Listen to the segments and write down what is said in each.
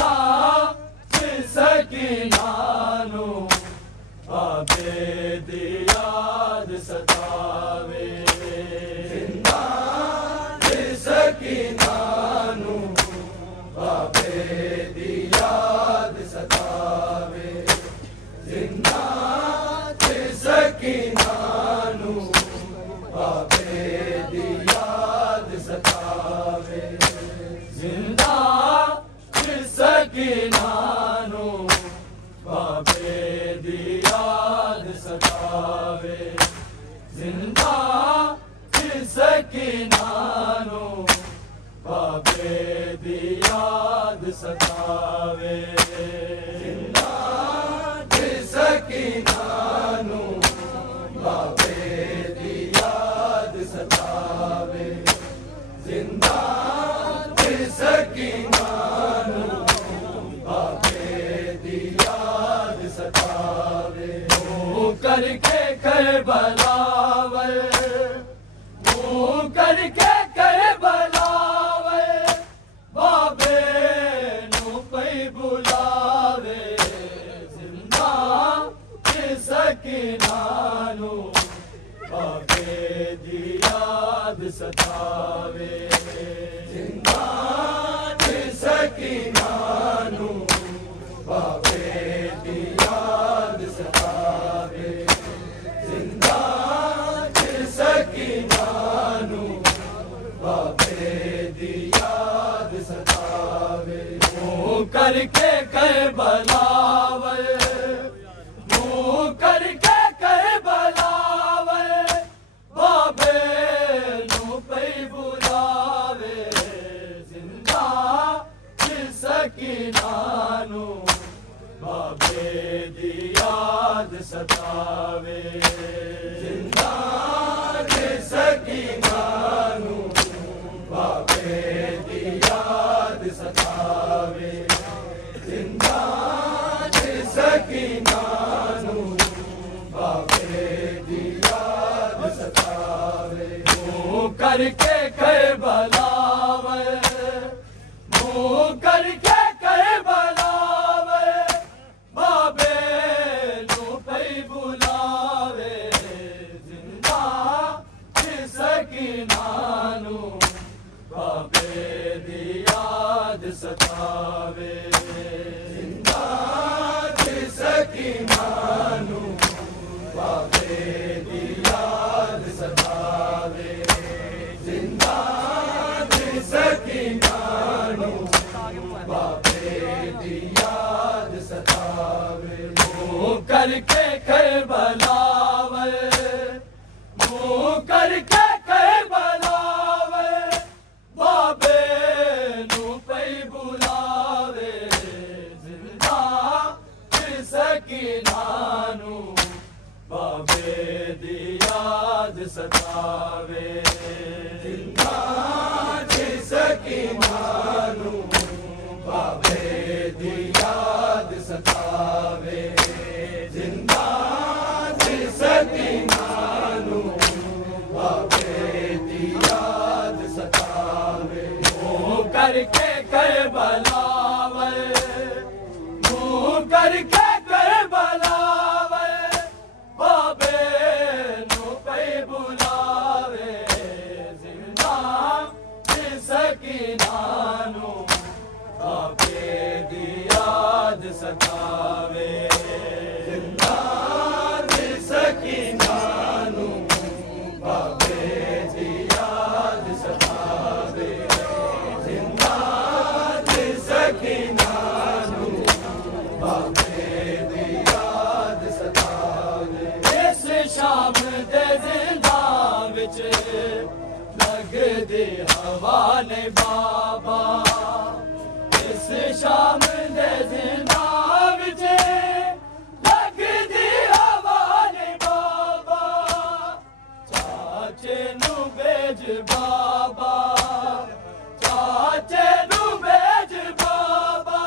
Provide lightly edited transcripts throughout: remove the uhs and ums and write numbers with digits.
जिंदा सकीनानु बाबे दी याद सतावे जिंदा सकीनानु बाबे दी याद सतावे जिंदा सकीनानु बाबे दी याद सतावे जिंदा सकीनानु बाबे दी याद सतावे जिंदा सकीनानु बाबे दी याद सतावे जिंदा सकीनानु बाबे दी याद सतावे जिंदा सकीनानु बाबे दी याद सतावे मुँह करके करबलावल मुँह करके करबलावल बाबे नू पई बुलावे जिंदा सकीनानु बाबे दी याद सतावे जिंदा सकीनानु बाबे दी याद सतावे जिंदा सकीनानु बाबे दी याद सतावे मुँह करके करबलावल मुँह करके करबलावल बाबे नू पई बुलावे जिंदा सकीनानु बाबे दी याद सतावे जिंदा सकीनानु बाबे दी याद सतावे जिंदा सकीनानु बाबे दी याद सतावे मुँह करके करबलावल मुँह करके करबलावे बाबे नू पई बुलावे जिंदा सकीनानु बाबे दी याद सतावे जिंदा सकीनानु बाबे दी याद सतावे जिंदा सकीनानु बाबे दी याद सतावे मुँह करके करबलावल मुँह करके करबलावल बाबे नू पई बुलावे जिंदा सकीनानु बाबे दी याद सतावे जिंदा सकीनानु बाबे दी याद सतावे जिंदा सकीनानु बाबे दी याद सतावे मुँह करके करबलावल मुँह करके करबलावल बाबे नू पई बुलावे जिंदा सकीनानु बाबे दी याद सतावे जिंदा सकीनानु बाबे दी याद सतावे जिंदा सकीनानु बाबे दी याद सतावे इस शाम दे जिंदा विच लगदी हवा ने बाबा इस शाम दे जिंदा विच लगदी हवा ने बाबा चाचे नू भेज बाबा चाचे नू भेज बाबा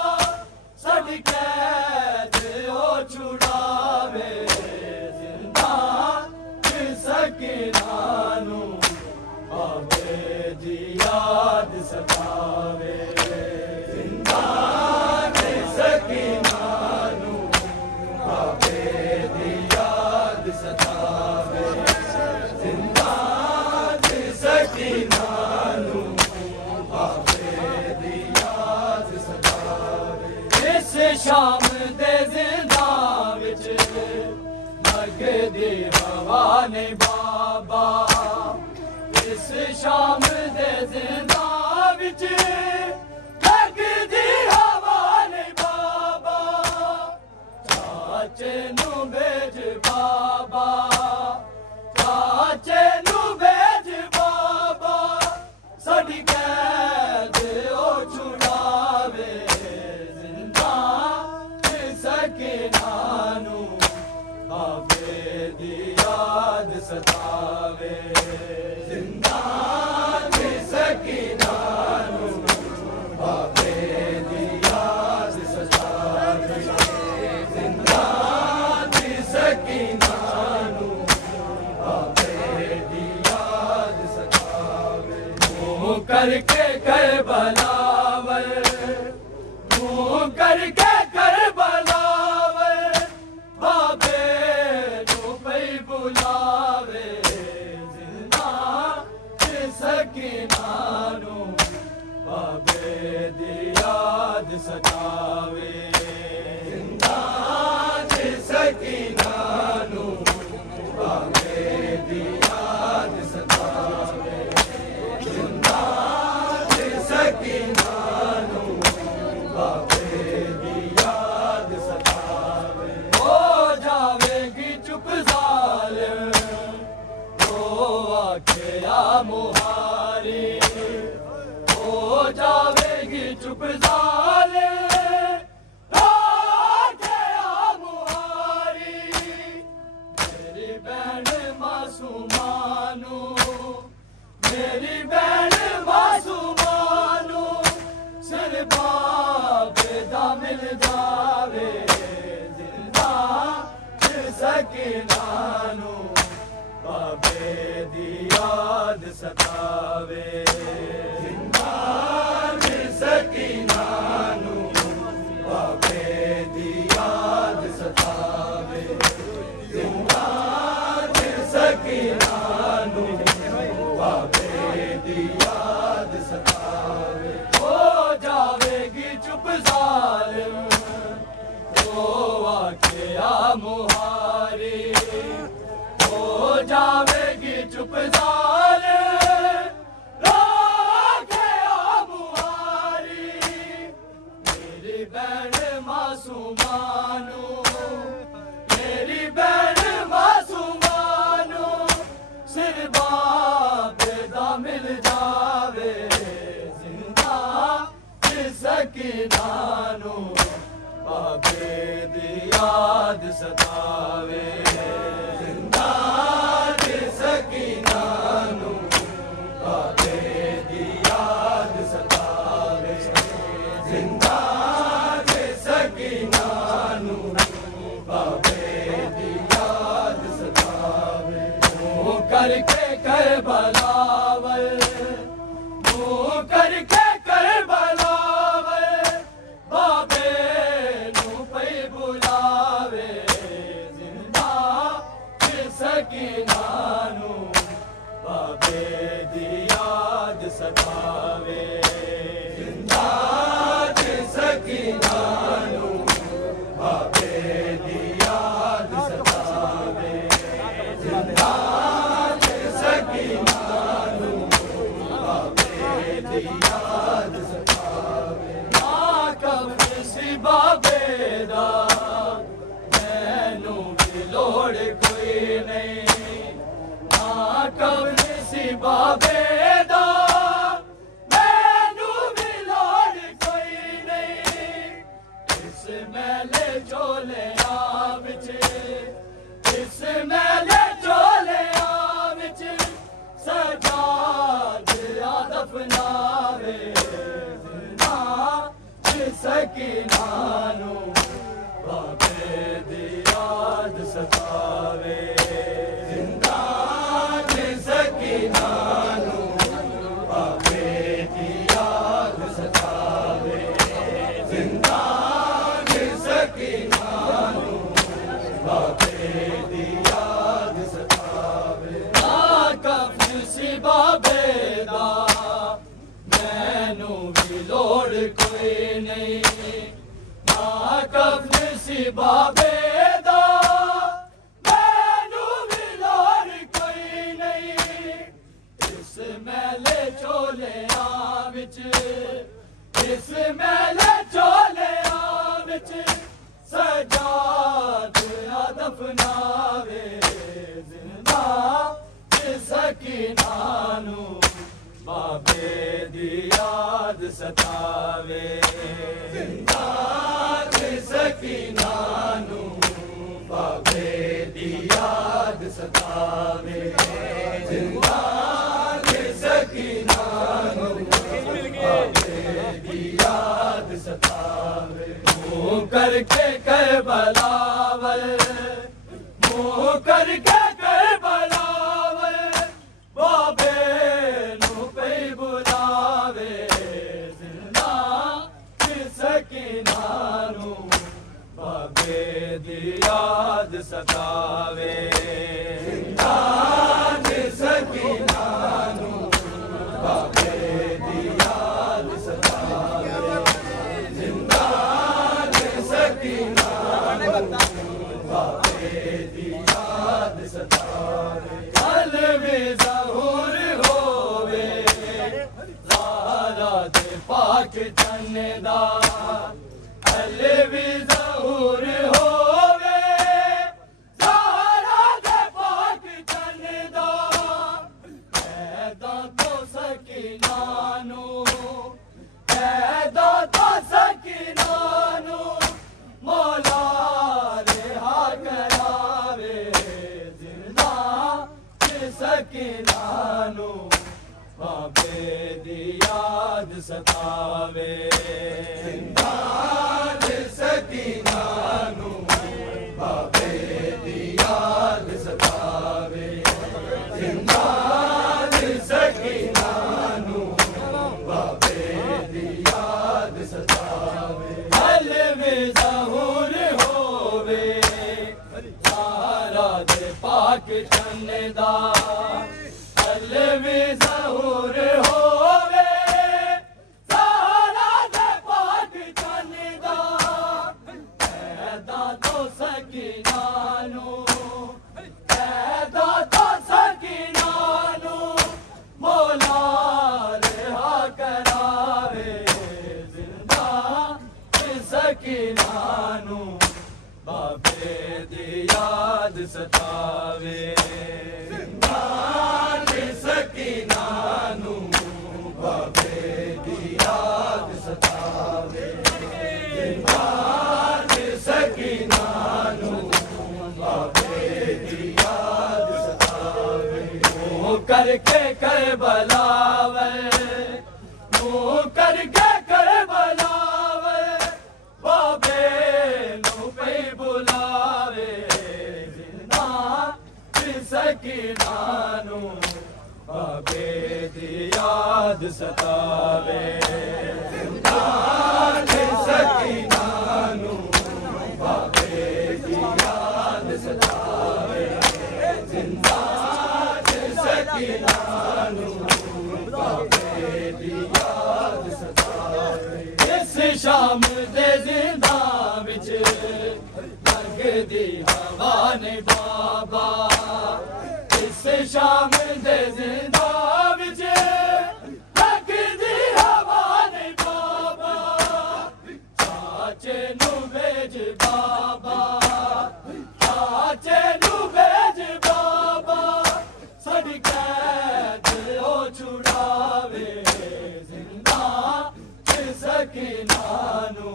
साडी कैद ओ छुड़ावे जिंदा सकीनानु बाबे दी याद सता शाम दे जिंदा विच लगदी हवा ने बाबा इस शाम दे जिंदा विच लगदी हवा ने बाबा चाचे नू भेज बाबा चाचे नू भेज बाबा साडी कैद ओ छुड़ावे जिंदा सकीना नू बाबे दी याद सतावे जिंदा सकीना नू बाबे दी याद सतावे जिंदा सकीना नू बाबे दी याद सतावे मुँह करके करबलावर मुँह करके करबलावर बाबे नू पई बुलावे जिंदा सकीना नू बाबे दी याद सतावे जिंदा सकीना नू बाबे दी याद सतावे जिंदा सकीना नू बाबे दी याद सतावे हो जावेगी चुप ज़ालिम हो आखे या मुहारी हो जावेगी चुप ज़ालिम हो आखे या मुहारी मेरी बहन मासूमानू मेरी बहन मासूमानू सिर बाबे दा मिल जावे जिंदा सकीना नू बाबे दी याद सतावे जिंदा सकीना नू बाबे दी याद सतावे जिंदा सकीना नू बाबे दी याद सतावे हो जावेगी चुप ज़ालिम हो आखे या मुहारी हो जावेगी चुप ज़ालिम हो आखे या मुहारी मेरी बहन मासूमानू मेरी बहन मासूमानू सिर बाबे दा मिल जावे जिंदा सकीना नू बाबे दी याद सतावे जिंदा सकीना नू बाबे दी याद सतावे जिंदा सकीना नू बाबे दी याद सतावे मुँह करके करबलावर मुँह करके करबलावर बाबे नू पई बुलावे जिंदा सकीना नू बाबे दी याद सतावे जिंदा सकीना नू बाबे दी याद सतावे जिंदा सकीना नू बाबे दी याद सतावे ना कब सी बाबे दा मैनू भी लोड़ कोई नहीं ना कब सी बाबे दा मैनू भी लोड़ कोई नहीं इस मैले चोले विच इस मैले चोले विच सजाद दफनावे जिंदा सकीना नू बाबे दी याद सतावे जिंदा सकीना नू बाबे दी याद सतावे जिंदा सकीना नू बाबे दी याद सतावे ना कब सी बाबे दा मैनू भी लोड़ कोई नहीं ना कफन सी बाबेदा मैनू भी लोड़ कोई नहीं इस मैले चोलिया विच इस मैले चोलिया विच सजाद दफनावे जिंदा सकीना नू बाबे दी याद सतावे जिंदा सकीना नू बाबे दी याद सतावे जिंदा सकीना नू बाबे दी याद सतावे मुँह करके करबलावल मुँह करके करबलावल बाबे नू पे बुलावे जिंदा सकीना नू बाबे दी याद सतावे जिंदा सकीना नू बाबे दी याद सतावे जिंदा सकीना बाबे दी याद सतावे कल भी ज़हूर होवे ज़हरा दे पाक चन्दा कल भी ज़हूर होवे ज़हरा दे पाक चन्दा पैदा तो सकीना नू पैदा तो सकीना नू मौला रिहा करावे जिंदा सकीना नू बाबे दी याद सतावे जिंदा सकीना नू बाबे दी याद सतावे जिंदा सकीना नू बाबे दी याद सतावे हल में ज़हूर होवे ज़हरा दे पाक चन्दा हल में ज़हूर होवे ज़हरा दे पाक चन्दा पैदा तो सकीना नू पैदा तो सकीना नू मौला रिहा करावे जिंदा सकीना नू बाबे दी याद सतावे जिंदा सकीना नू बाबे दी याद सतावे जिंदा सकीना नू बाबे दी याद सतावे मुँह करके करबलावल मुँह करके करबलावल बाबे नू पे बुलावे जिंदा सकीना नू बाबे दी याद सतावे जिंदा सकीना नू बाबे दी याद सतावे जिंदा सकीना नू बाबे दी याद सतावे इस शाम दे जिंदा विच लगदी हवा ने बाबा इस शाम दे जिंदा विच लगदी हवा ने बाबा चाचे नू भेज बाबा चाचे नू भेज बाबा साडी कैद ओ छुड़ावे जिंदा सकीना नू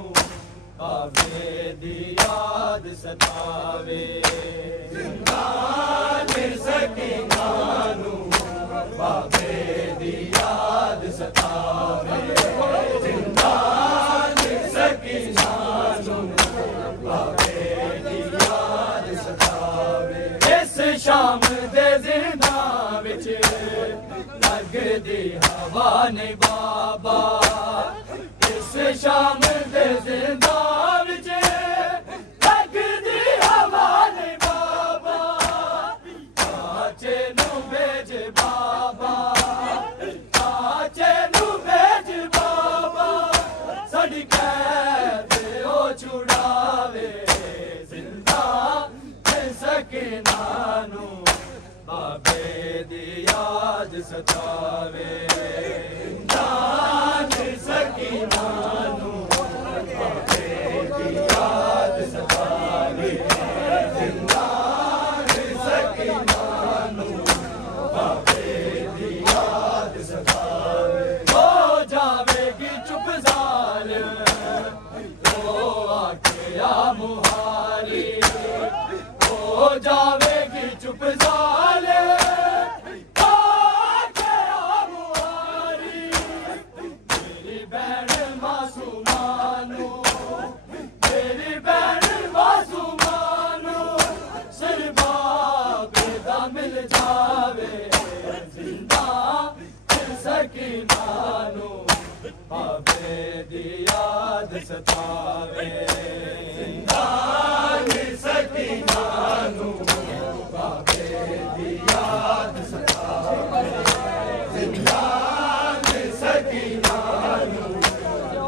बाबे दी याद सतावे जिंदा सकीना नू बाबे दी याद सतावे जिंदा सकीना नू बाबे दी याद सतावे इस शाम दे जिंदा विच लगदी हवा ने बाबा इस शाम दे जिंदा विच लगदी हवा ने बाबा चाचे नू भेज बाबा चाचे नू भेज बाबा साडी कैद ओ उड़ावे जिंदा सकीनानू बाबे दी याद सतावे जिंदा सकीनानू बाबे दी याद सतावे जिंदा सकीनानू बाबे दी याद सतावे हो जावेगी चुप जालिम मुहारी हो जावेगी चुप जाले मुहारी मेरी बहन मासूमानू मेरी बहन मासूमानू सिर बेदा मिल जावे जिंदा सकीनानू बाबे दी याद सतावे सकीनानू बाबे दी याद सतावे जिंदा सकीनानू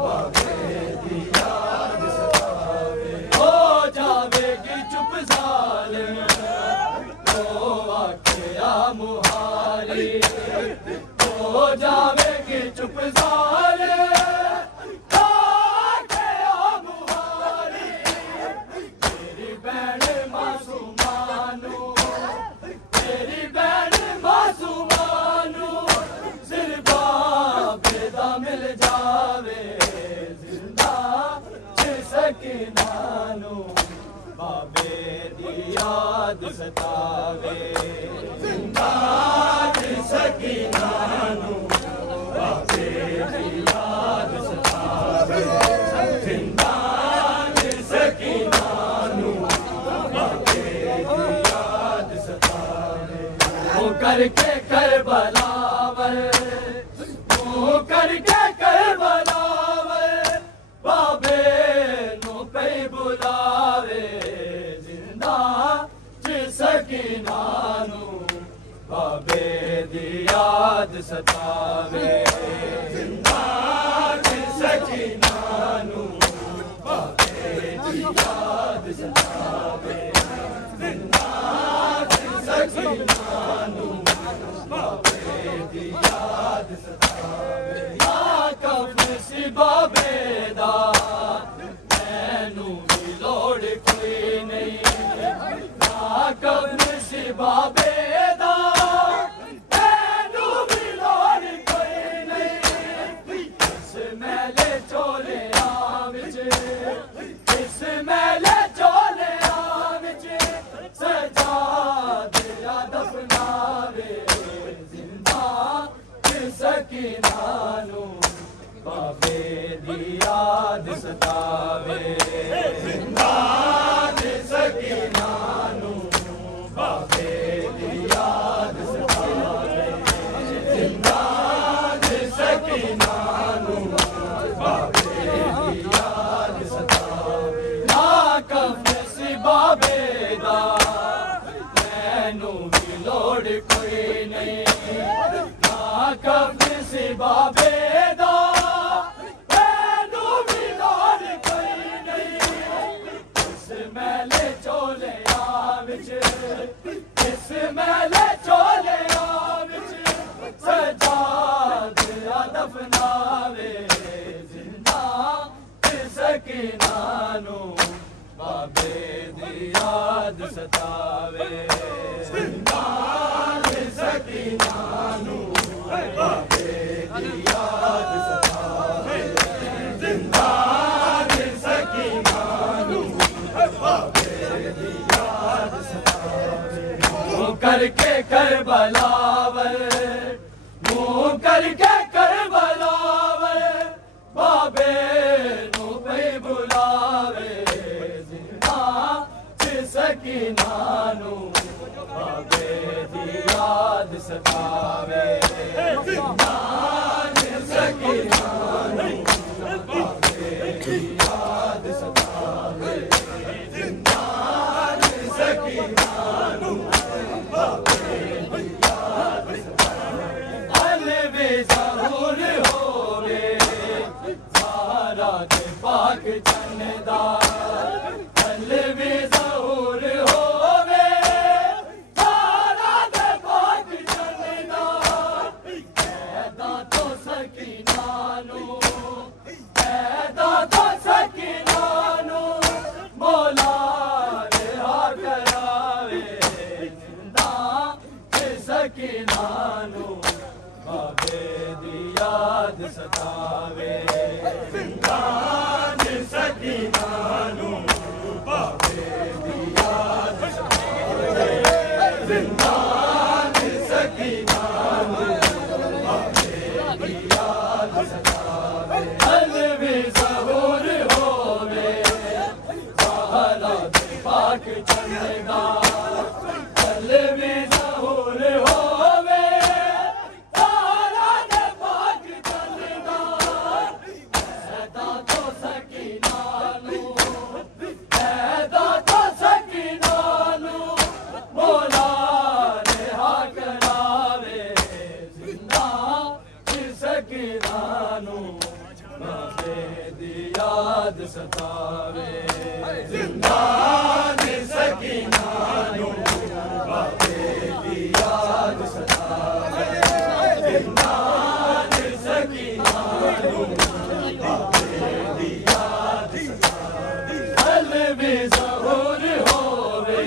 बाबे दी याद सतावे हो जावेगी चुप जालिम हो आखिया मुहारी हो जावेगी चुप जालिम मिल जावे जिंदा सकीनानू बाबे दी याद सतावे जिंदा सकीनानू बाबे दी याद सतावे जिंदा सकीनानू बाबे दी याद सतावे वो करके करबलावर करके करबलावे बाबे नो पे बुलावे जिंदा सकीनानू बाबे दी याद सतावे जिंदा सकीनानू बाबे दी याद सतावे जिंदा सकीनानू बाबे दी याद सतावे बाबेदा मैनू भी लोड़ कोई नहीं ना कब्र सी बाबेदा मैनू भी लोड़ कोई नहीं इस मैले चोले आविच इस मैले चोले आविच सजा दिया दफनावे जिंदा सकीनानू बाबे दी याद सतावे जिंदा सकीनानू बाबे दी याद सतावे जिंदा सकीनानू बाबे दी याद सतावे ना कब्र सी बाबेदा मैनू भी लोड़ कोई नहीं ना कब्र सी बाबेदा मैले चोले आविच इस मैले चोले आविच सजा दिया दफनावे जिंदा सकीनानू बाबे दी याद सतावे जिंदा सकीनानू बाबे दी याद सतावे जिंदा सकीनानू करके करबलावर मुँह करके करबलावर बाबे नो पे बुलावे जिंदा सकीनानू बाबे दी याद सतावे जिंदा सकीनानू बाबे दी याद सतावे जिंदा सकीनानू पाक चंदा पाक चंदा दिल में ज़हूर होवे तारा दे पाक चंदा ऐदा तो सकीना नू ऐदा तो सकीना नू मौला रिहा करावे जिंदा सकीना नू बाबे दी याद सतावे जिंदा सकीना नू बाबे दी याद सतावे जिंदा सकीना नू बाबे दी याद सतावे दिल में ज़हूर होवे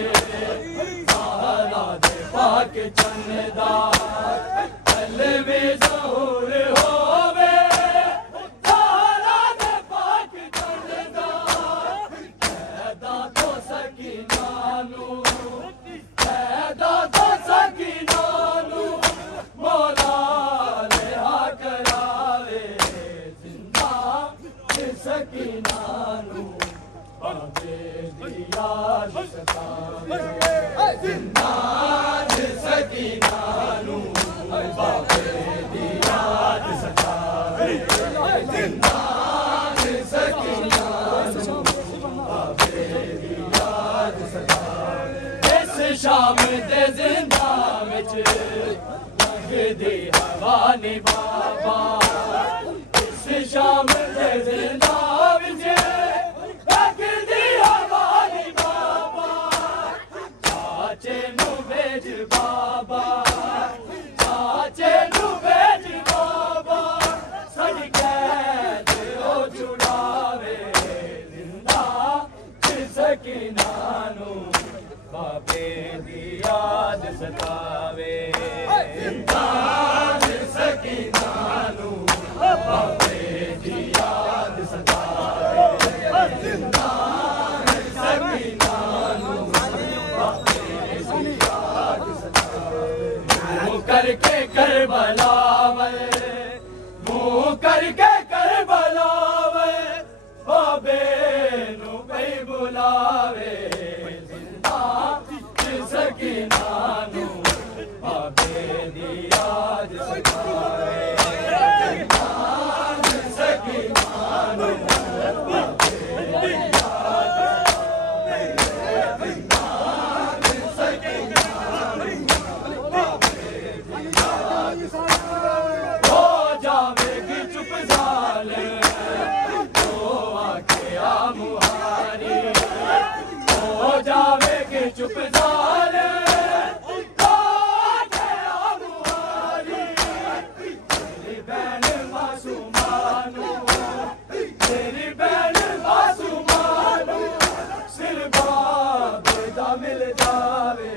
तारा दे पाक चंदा दिल में ज़हूर होवे तारा दे पाक चंदा ऐदा तो सकीना नू ऐदा तो सकीना नू मौला रिहा करावे जिंदा सकीना नू बाबे दी याद सतावे जिंदा सकीना नू बाबे दी याद सतावे जिंदा सकीना नू बाबे दी याद सतावे इस शाम दे जिंदा विच लगदी हवा नी बाबा इस शाम दे जिंदा विच लगदी हवा नी बाबा चाचे नू भेज बाबा चाचे नू भेज बाबा साडी कैद ओ छुड़ावे जिंदा सकीना नू बाबे दी याद सतावे जिंदा सकीना नू बाबे दी याद सतावे जिंदा सकीना नू बाबे दी याद सतावे मुँह करके करबला मुँह करके करबला बाबे नू पई बुलावे जिंदा सकीना नू बाबे दी याद सतावे जिंदा सकीना नू बाबे दी याद सतावे जिंदा सकीना नू बाबे दी याद सतावे हो जावेगी चुप जाले तो आके आ मुहारी हो जावेगी चुप जाले तो आके आ मुहारी तेरी बहन मासूमानू तेरी बहन मासूमानू सिर बाब दा मिल जावे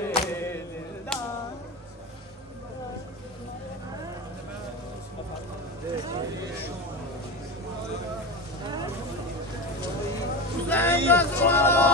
Let's go!